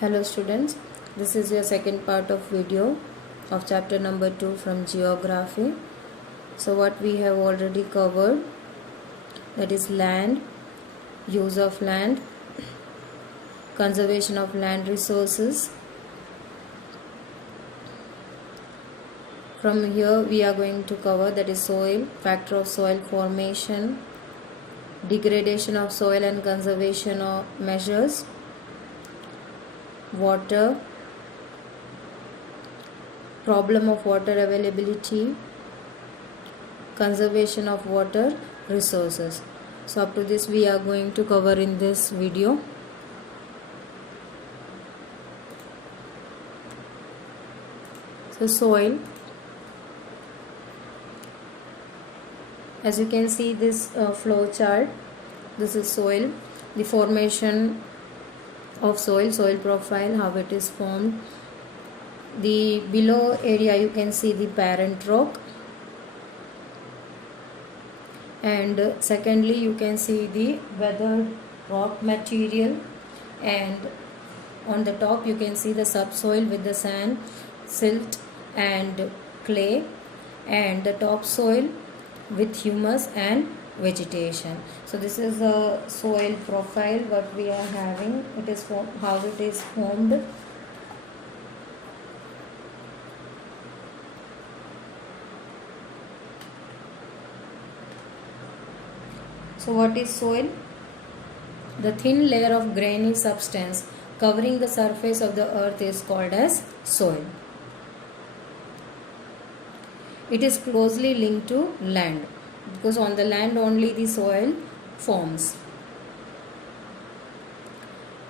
Hello students, this is your second part of video of chapter number 2 from geography. So what we have already covered, that is land, use of land, conservation of land resources. From here we are going to cover, that is soil, factor of soil formation, degradation of soil and conservation of measures, water, problem of water availability, conservation of water resources. So up to this we are going to cover in this video. So soil, as you can see this flow chart, this is soil, the formation of soil profile, how it is formed. The below area you can see the parent rock, and secondly you can see the weathered rock material, and on the top you can see the subsoil with the sand, silt and clay, and the topsoil with humus and vegetation. So this is a soil profile what we are having. It is how it is formed. So what is soil? The thin layer of grainy substance covering the surface of the earth is called as soil. It is closely linked to land, because on the land only the soil forms.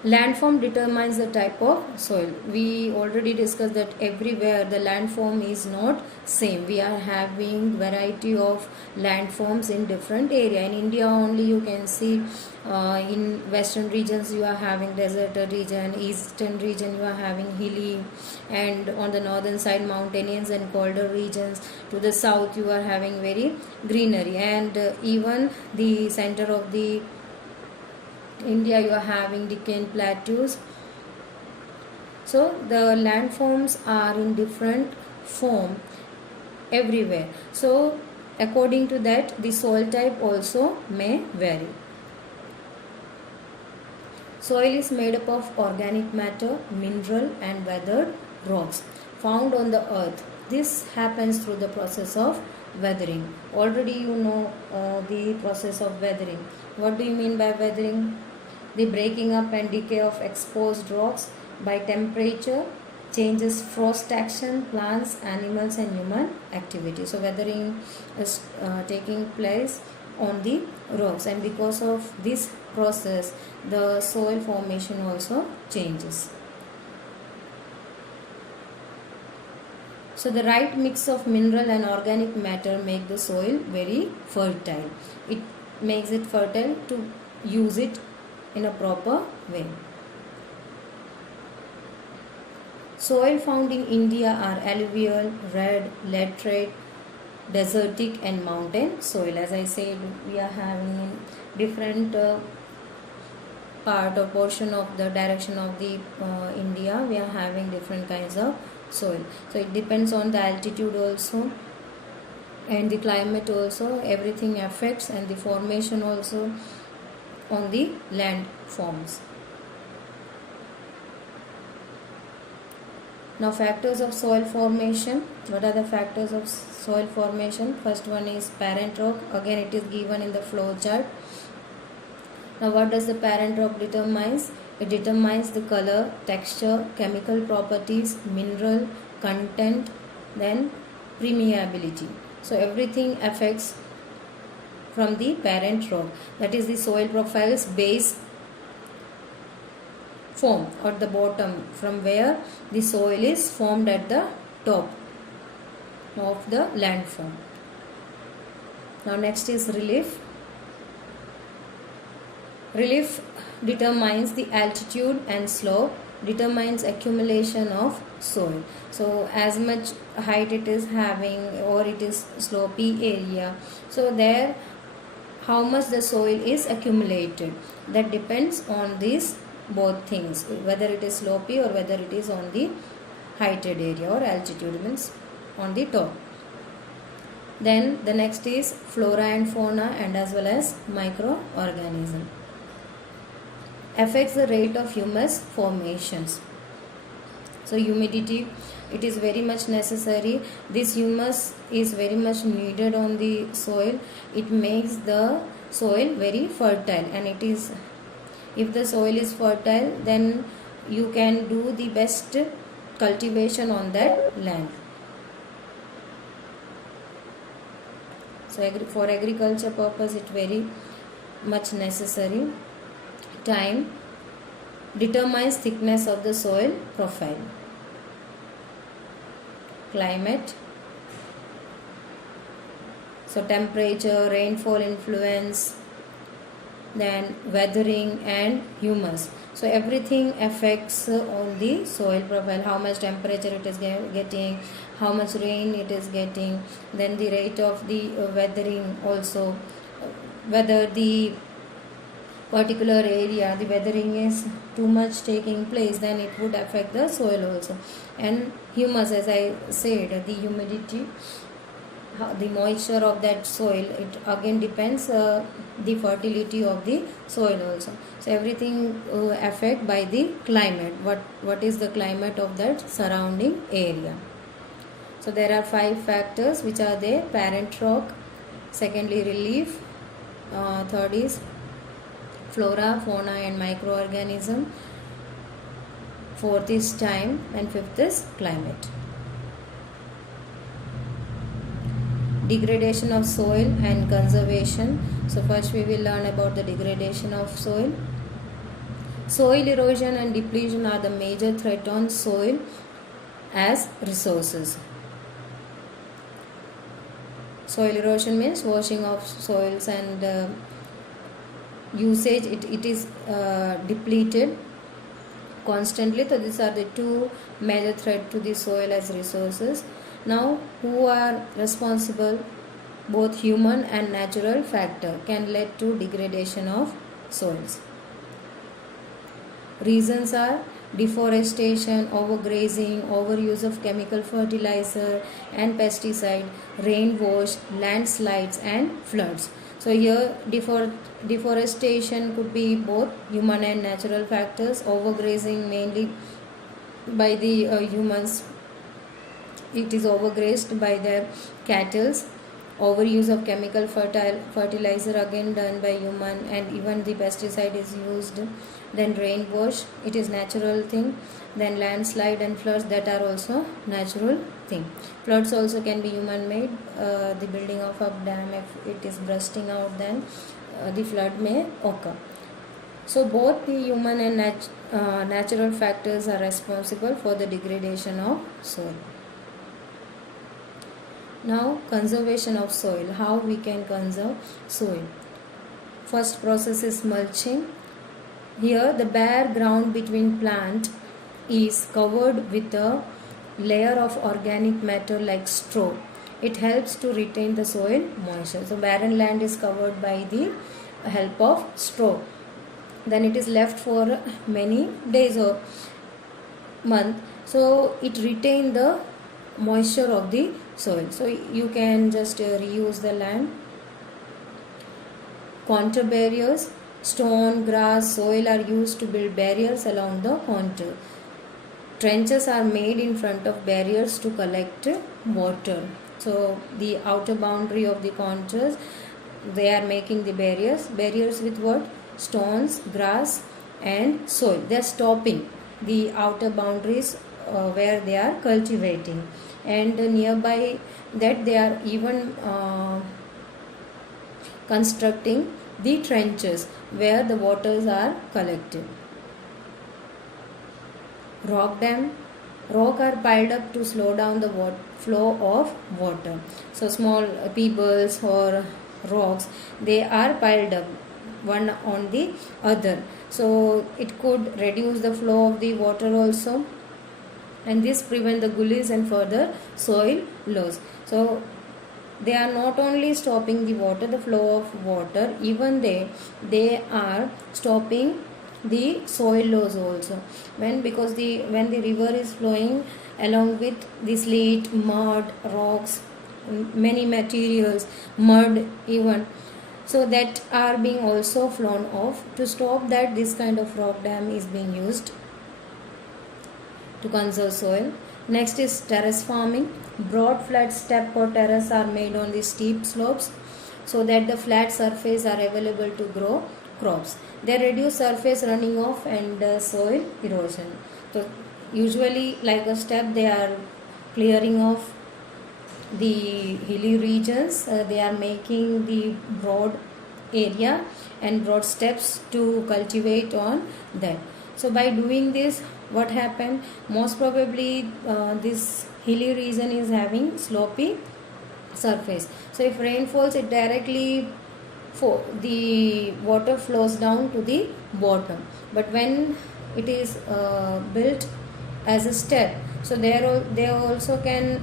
Landform determines the type of soil. We already discussed that everywhere the landform is not same. We are having variety of landforms in different area. In India only you can see in western regions you are having desert region, eastern region you are having hilly, and on the northern side mountainous and colder regions. To the south you are having very greenery, and even the center of the India you are having Deccan plateaus. So the landforms are in different form everywhere. So according to that the soil type also may vary. Soil is made up of organic matter, mineral and weathered rocks found on the earth. This happens through the process of weathering. Already you know the process of weathering. What do you mean by weathering? The breaking up and decay of exposed rocks by temperature changes, frost action, plants, animals and human activity. So weathering is taking place on the rocks, and because of this process the soil formation also changes. So the right mix of mineral and organic matter make the soil very fertile. It makes it fertile to use it in a proper way. Soil found in India are alluvial, red, laterite, desertic and mountain soil. As I said, we are having different part or portion of the direction of the India, we are having different kinds of soil. So it depends on the altitude also and the climate also. Everything affects, and the formation also on the land forms. Now factors of soil formation. What are the factors of soil formation? First one is parent rock. Again it is given in the flow chart. Now what does the parent rock determines? It determines the color, texture, chemical properties, mineral content, then permeability. So everything affects from the parent rock. That is the soil profile's base form at the bottom, from where the soil is formed at the top of the landform. Now next is relief. Relief determines the altitude, and slope determines accumulation of soil. So as much height it is having, or it is slopey area, so there how much the soil is accumulated, that depends on this both things, whether it is slopy or whether it is on the heighted area or altitude, means on the top. Then the next is flora and fauna and as well as microorganism. Affects the rate of humus formations. So humidity, it is very much necessary. This humus is very much needed on the soil. It makes the soil very fertile, and it is, if the soil is fertile, then you can do the best cultivation on that land. So for agriculture purpose it very much necessary. Time determines thickness of the soil profile. Climate, so temperature, rainfall influence, then weathering and humus. So everything affects on the soil profile, how much temperature it is getting, how much rain it is getting, then the rate of the weathering also, whether the particular area the weathering is too much taking place, then it would affect the soil also. And humus, as I said, the humidity, the moisture of that soil, it again depends the fertility of the soil also. So everything affect by the climate, what is the climate of that surrounding area. So there are 5 factors which are there: parent rock, secondly relief, third is flora, fauna and microorganism, fourth is time, and fifth is climate. Degradation of soil and conservation. So first we will learn about the degradation of soil. Soil erosion and depletion are the major threat on soil as resources. Soil erosion means washing of soils and usage, it is depleted constantly. So these are the 2 major threats to the soil as resources. Now, who are responsible? Both human and natural factor can lead to degradation of soils. Reasons are deforestation, overgrazing, overuse of chemical fertilizer and pesticide, rainwash, landslides and floods. So here deforestation could be both human and natural factors. Overgrazing mainly by the humans, it is overgrazed by their cattle. Overuse of chemical fertilizer again done by human, and even the pesticide is used. Then rainwash, it is natural thing. Then landslide and floods, that are also natural thing. Floods also can be human made. The building of a dam, if it is bursting out, then the flood may occur. So both the human and natural factors are responsible for the degradation of soil. Now, conservation of soil. How we can conserve soil? First process is mulching. Here the bare ground between plant is covered with a layer of organic matter like straw. It helps to retain the soil moisture. So barren land is covered by the help of straw. Then it is left for many days or month. So it retains the moisture of the soil. So you can just reuse the land. Contour barriers. Stone, grass, soil are used to build barriers along the contour. Trenches are made in front of barriers to collect water. So the outer boundary of the contours, they are making the barriers. Barriers with what? Stones, grass and soil. They are stopping the outer boundaries where they are cultivating. And nearby that they are even constructing the trenches where the waters are collected. Rock dam. Rock are piled up to slow down the flow of water. So small pebbles or rocks, they are piled up one on the other. So it could reduce the flow of the water also, and this prevent the gullies and further soil loss. So they are not only stopping the flow of water, even they are stopping the soil loss also. Because when the river is flowing along with the slate, mud, rocks, many materials, mud even, so that are being also flown off. To stop that, this kind of rock dam is being used to conserve soil. Next is terrace farming. Broad flat step or terrace are made on the steep slopes so that the flat surface are available to grow crops. They reduce surface running off and soil erosion. So usually, like a step, they are clearing off the hilly regions. They are making the broad area and broad steps to cultivate on that. So by doing this, what happened? Most probably this hilly region is having slopy surface. So if rain falls, it directly the water flows down to the bottom. But when it is built as a step, so they also can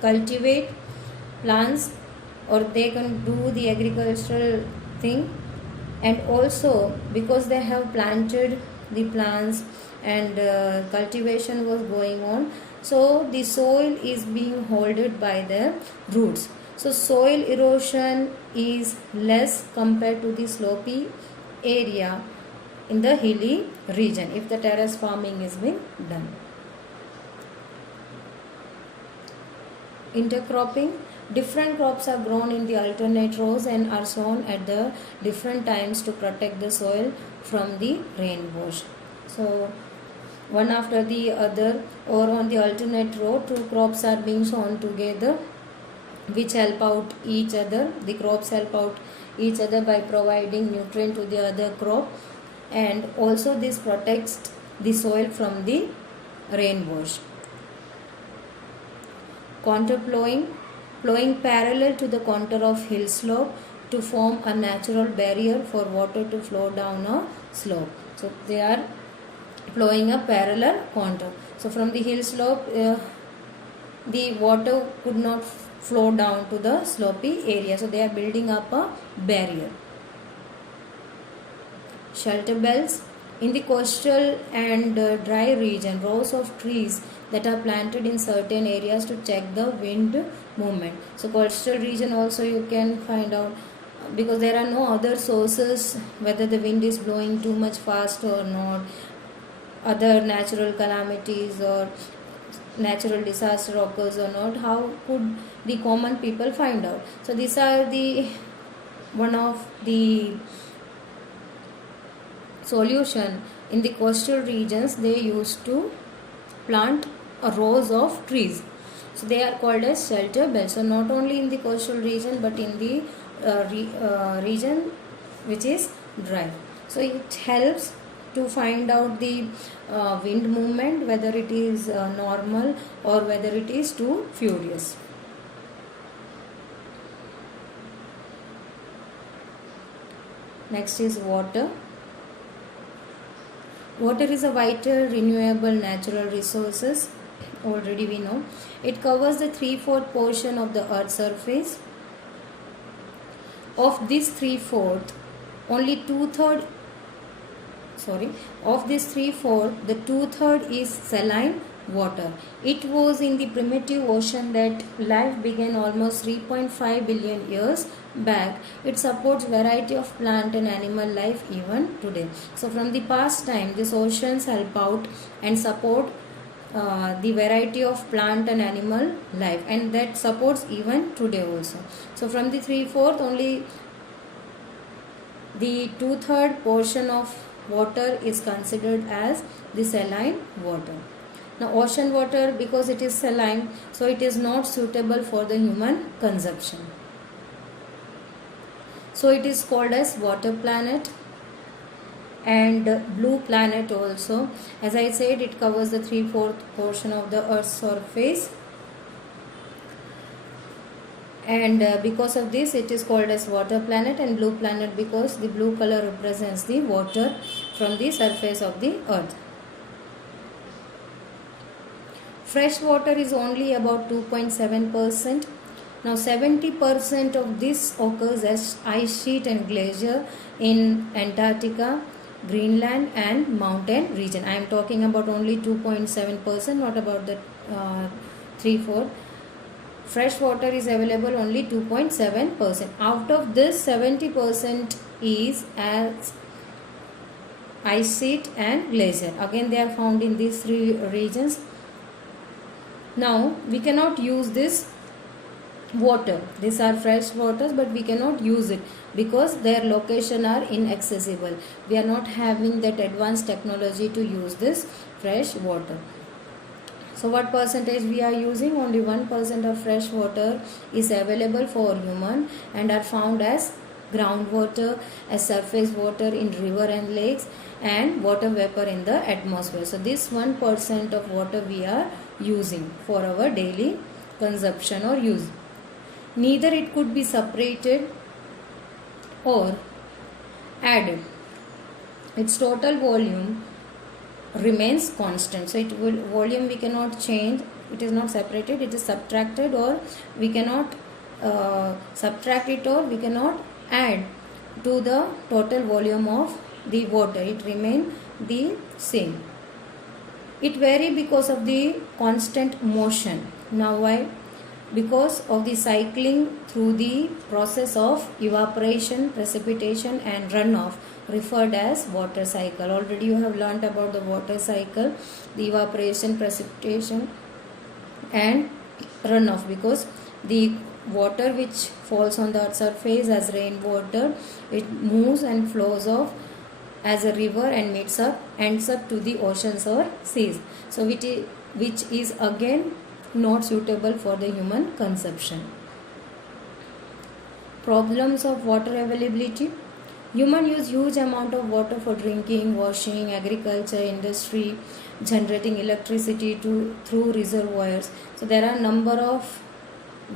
cultivate plants, or they can do the agricultural thing. And also because they have planted the plants and cultivation was going on, so the soil is being holded by the roots. So soil erosion is less compared to the slopy area in the hilly region if the terrace farming is being done. Intercropping. Different crops are grown in the alternate rows and are sown at the different times to protect the soil from the rain wash. So one after the other, or on the alternate row, two crops are being sown together, which help out each other. The crops help out each other by providing nutrient to the other crop, and also this protects the soil from the rain wash. Contour plowing. Plowing parallel to the contour of hill slope to form a natural barrier for water to flow down a slope. So they are plowing a parallel contour. So from the hill slope, the water could not flow down to the slopy area. So they are building up a barrier. Shelter belts. In the coastal and dry region, rows of trees that are planted in certain areas to check the wind movement. So coastal region also you can find out, because there are no other sources whether the wind is blowing too much fast or not, other natural calamities or natural disaster occurs or not, how could the common people find out? So these are the one of the solution. In the coastal regions, they used to plant rows of trees, so they are called as shelter belts. So not only in the coastal region but in the region which is dry. So it helps to find out the wind movement, whether it is normal or whether it is too furious. Next is water. Water is a vital, renewable natural resources. Already we know. It covers the 3/4 portion of the earth's surface. Of this 3/4, only 2/3, of this 3/4, the 2/3 is saline water. It was in the primitive ocean that life began almost 3.5 billion years back. It supports variety of plant and animal life even today. So from the past time, these oceans help out and support the variety of plant and animal life, and that supports even today also. So from the 3/4, only the 2/3 portion of water is considered as the saline water. Now ocean water, because it is saline, so it is not suitable for the human consumption. So it is called as water planet and blue planet also. As I said, it covers the 3/4 portion of the earth's surface, and because of this it is called as water planet and blue planet, because the blue color represents the water from the surface of the earth. Fresh water is only about 2.7%. Now 70% of this occurs as ice sheet and glacier in Antarctica, Greenland and mountain region. I am talking about only 2.7%, not about the 3-4. Fresh water is available only 2.7%. Out of this, 70% is as ice sheet and glacier. Again, they are found in these three regions. Now we cannot use this water. These are fresh waters, but we cannot use it because their location are inaccessible. We are not having that advanced technology to use this fresh water. So what percentage we are using? Only 1% of fresh water is available for human and are found as groundwater, as surface water in river and lakes, and water vapor in the atmosphere. So this 1% of water we are using for our daily consumption or use. Neither it could be separated or added. Its total volume remains constant. So it will, volume we cannot change. It is not separated, it is subtracted, or we cannot subtract it, or we cannot add to the total volume of the water. It remain the same. It vary because of the constant motion. Now why? Because of the cycling through the process of evaporation, precipitation and runoff, referred as water cycle. Already you have learnt about the water cycle, the evaporation, precipitation and runoff, because the water which falls on the surface as rainwater, it moves and flows off as a river and ends up to the oceans or seas. So which is again not suitable for the human consumption. Problems of water availability. Human use huge amount of water for drinking, washing, agriculture, industry, generating electricity through reservoirs. So there are number of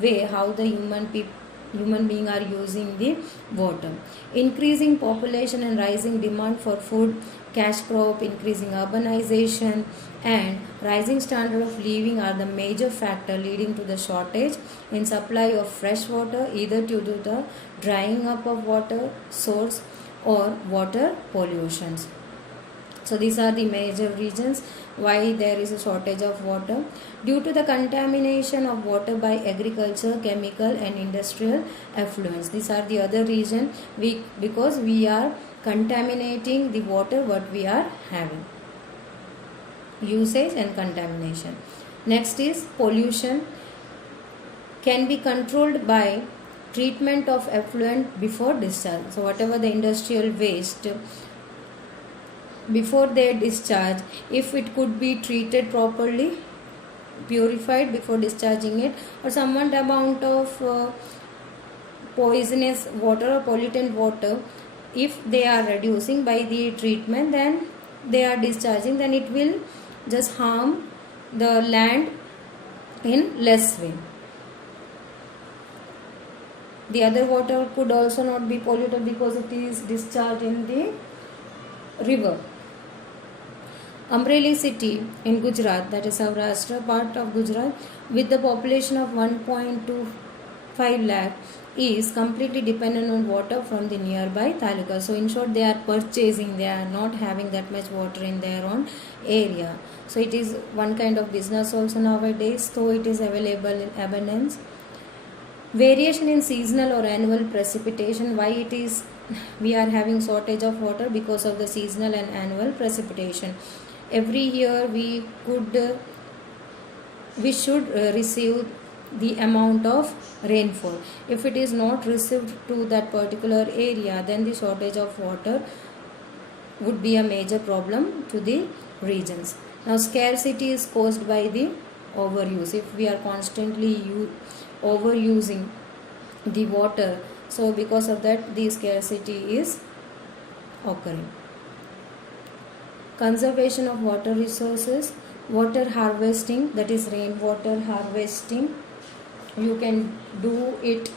way how the human being are using the water. Increasing population and rising demand for food, cash crop, increasing urbanization and rising standard of living are the major factor leading to the shortage in supply of fresh water, either due to the drying up of water source or water pollutions. So these are the major reasons why there is a shortage of water. Due to the contamination of water by agriculture, chemical and industrial effluents. These are the other reason, because we are contaminating the water what we are having. Usage and contamination. Next is pollution. Can be controlled by treatment of effluent before discharge. So whatever the industrial waste, before they discharge, if it could be treated properly, purified before discharging it, or some amount of poisonous water or pollutant water, if they are reducing by the treatment, then they are discharging, then it will just harm the land in less way. The other water could also not be polluted because it is discharged in the river. Amreli city in Gujarat, that is Saurashtra part of Gujarat, with the population of 1.25 lakh, is completely dependent on water from the nearby talukas. So in short, they are purchasing, they are not having that much water in their own area. So it is one kind of business also nowadays, so it is available in abundance. Variation in seasonal or annual precipitation. Why it is we are having shortage of water? Because of the seasonal and annual precipitation. Every year we should receive the amount of rainfall. If it is not received to that particular area, then the shortage of water would be a major problem to the regions. Now scarcity is caused by the overuse. If we are constantly overusing the water, so because of that the scarcity is occurring. Conservation of water resources. Water harvesting, that is rainwater harvesting, you can do it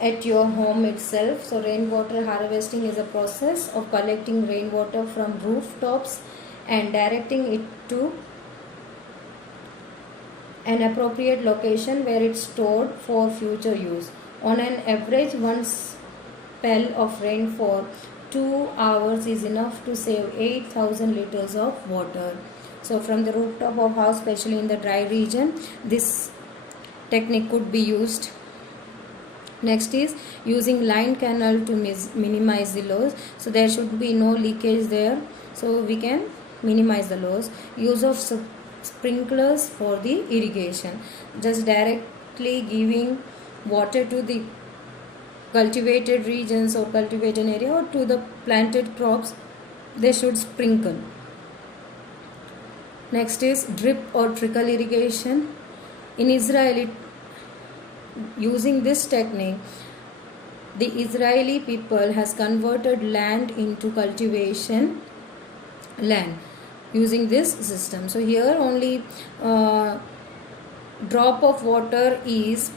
at your home itself. So rainwater harvesting is a process of collecting rainwater from rooftops and directing it to an appropriate location where it's stored for future use. On an average, one spell of rainfall 2 hours is enough to save 8,000 liters of water. So from the rooftop of house, especially in the dry region, this technique could be used. Next is using line canal to minimize the loss. So there should be no leakage there, so we can minimize the loss. Use of sprinklers for the irrigation, just directly giving water to the cultivated regions or cultivated area or to the planted crops, they should sprinkle. Next is drip or trickle irrigation. In Israel, using this technique, the Israeli people has converted land into cultivation land using this system. So here only drop of water is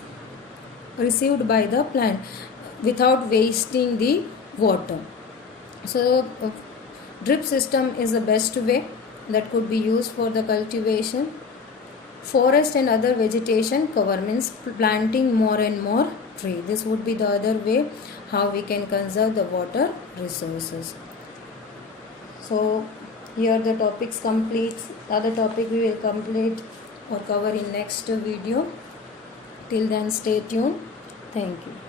received by the plant without wasting the water. So drip system is the best way that could be used for the cultivation. Forest and other vegetation cover means planting more and more tree. This would be the other way how we can conserve the water resources. So here the topics complete. The other topic we will complete or cover in next video. Till then, stay tuned. Thank you.